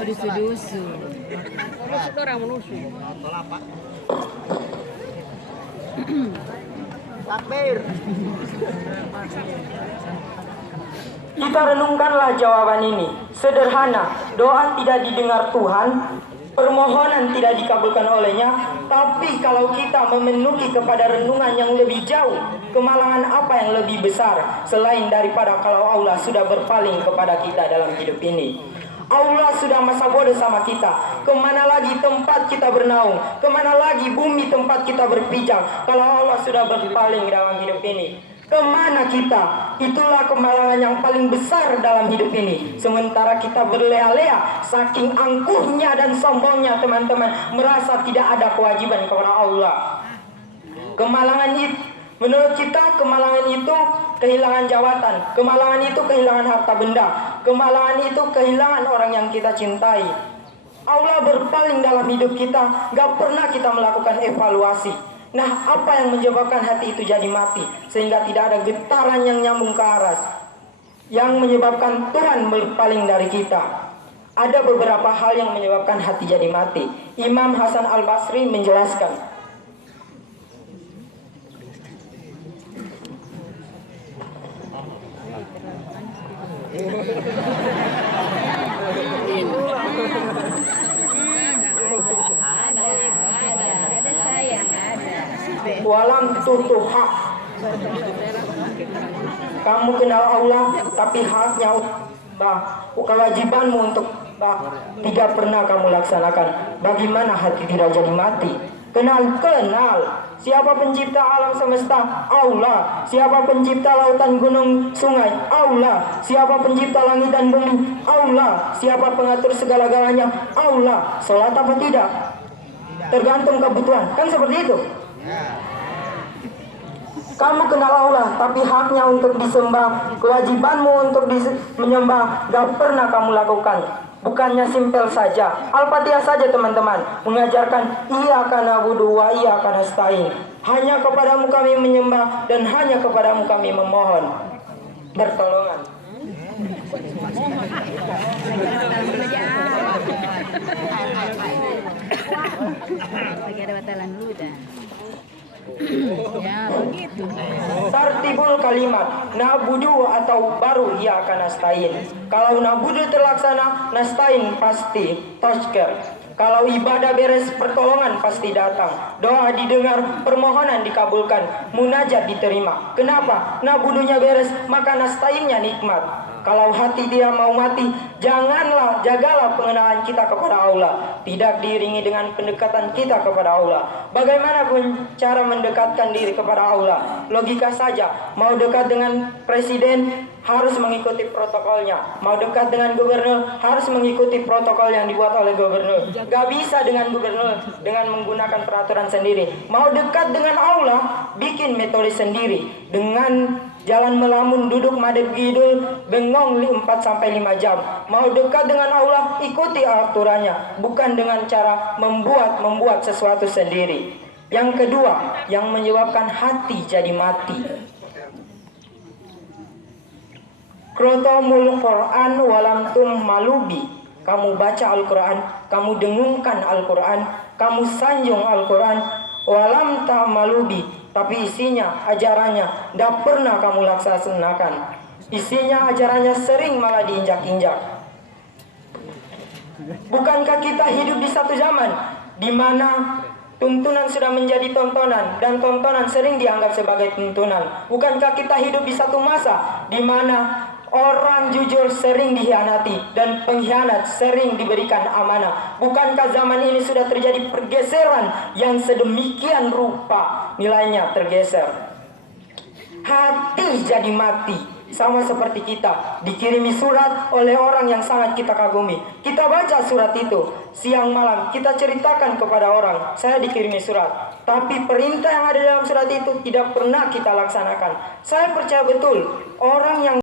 mau dusu-dusu. Menusuk orang menusuk. Takbir. Kita renungkanlah jawaban ini. Sederhana, doa tidak didengar Tuhan, permohonan tidak dikabulkan olehnya. Tapi kalau kita memenuhi kepada renungan yang lebih jauh, kemalangan apa yang lebih besar selain daripada kalau Allah sudah berpaling kepada kita dalam hidup ini? Allah sudah masa bodoh sama kita. Kemana lagi tempat kita bernaung? Kemana lagi bumi tempat kita berpijak kalau Allah sudah berpaling dalam hidup ini? Kemana kita? Itulah kemalangan yang paling besar dalam hidup ini. Sementara kita berlea-lea, saking angkuhnya dan sombongnya teman-teman, merasa tidak ada kewajiban kepada Allah. Kemalangan itu, menurut kita kemalangan itu kehilangan jabatan, kemalangan itu kehilangan harta benda, kemalangan itu kehilangan orang yang kita cintai. Allah berpaling dalam hidup kita, gak pernah kita melakukan evaluasi. Nah, apa yang menyebabkan hati itu jadi mati sehingga tidak ada getaran yang nyambung ke aras, yang menyebabkan Tuhan berpaling dari kita? Ada beberapa hal yang menyebabkan hati jadi mati. Imam Hasan Al-Basri menjelaskan, Ada sayang, ada. walam tutuha, kamu kenal Allah tapi haknya kewajibanmu untuk tidak pernah kamu laksanakan. Bagaimana hati tidak jadi mati? Kenal siapa pencipta alam semesta? Allah. Siapa pencipta lautan, gunung, sungai? Allah. Siapa pencipta langit dan bumi? Allah. Siapa pengatur segala-galanya? Allah. Sholat apa tidak? Tergantung kebutuhan. Kan seperti itu. Kamu kenal Allah, tapi haknya untuk disembah, kewajibanmu untuk menyembah, gak pernah kamu lakukan. Bukannya simpel saja, Al-Fatihah saja teman-teman mengajarkan iyyaka na'budu wa iyyaka nasta'in. Hanya kepadamu kami menyembah dan hanya kepadamu kami memohon pertolongan. Lagi ada batalan ludah. Ya begitu. Tartibul kalimat, nabudu atau baru ia akan nastain. Kalau nabudu terlaksana, nastain pasti tosker. Kalau ibadah beres, pertolongan pasti datang. Doa didengar, permohonan dikabulkan, munajat diterima. Kenapa? Nabudunya beres, maka nastainnya nikmat. Kalau hati dia mau mati, jagalah pengenalan kita kepada Allah, tidak diiringi dengan pendekatan kita kepada Allah. Bagaimana pun cara mendekatkan diri kepada Allah, logika saja. Mau dekat dengan presiden, harus mengikuti protokolnya. Mau dekat dengan gubernur, harus mengikuti protokol yang dibuat oleh gubernur. Gak bisa dengan gubernur dengan menggunakan peraturan sendiri. Mau dekat dengan Allah, bikin metode sendiri. Dengan jalan melamun, duduk madep gidul, bengong 4-5 jam. Mau dekat dengan Allah, ikuti aturannya, bukan dengan cara membuat sesuatu sendiri. Yang kedua, yang menyebabkan hati jadi mati, krotomul Quran walam tum malubi. Kamu baca Al-Quran, kamu dengungkan Al-Quran, kamu sanjung Al-Quran, walam ta malubi, tapi isinya, ajarannya tidak pernah kamu laksanakan. Isinya, ajarannya sering malah diinjak-injak. Bukankah kita hidup di satu zaman di mana tuntunan sudah menjadi tontonan dan tontonan sering dianggap sebagai tuntunan? Bukankah kita hidup di satu masa di mana orang jujur sering dikhianati dan pengkhianat sering diberikan amanah? Bukankah zaman ini sudah terjadi pergeseran yang sedemikian rupa nilainya tergeser? Hati jadi mati. Sama seperti kita dikirimi surat oleh orang yang sangat kita kagumi. Kita baca surat itu siang malam, kita ceritakan kepada orang, saya dikirimi surat. Tapi perintah yang ada dalam surat itu tidak pernah kita laksanakan. Saya percaya betul orang yang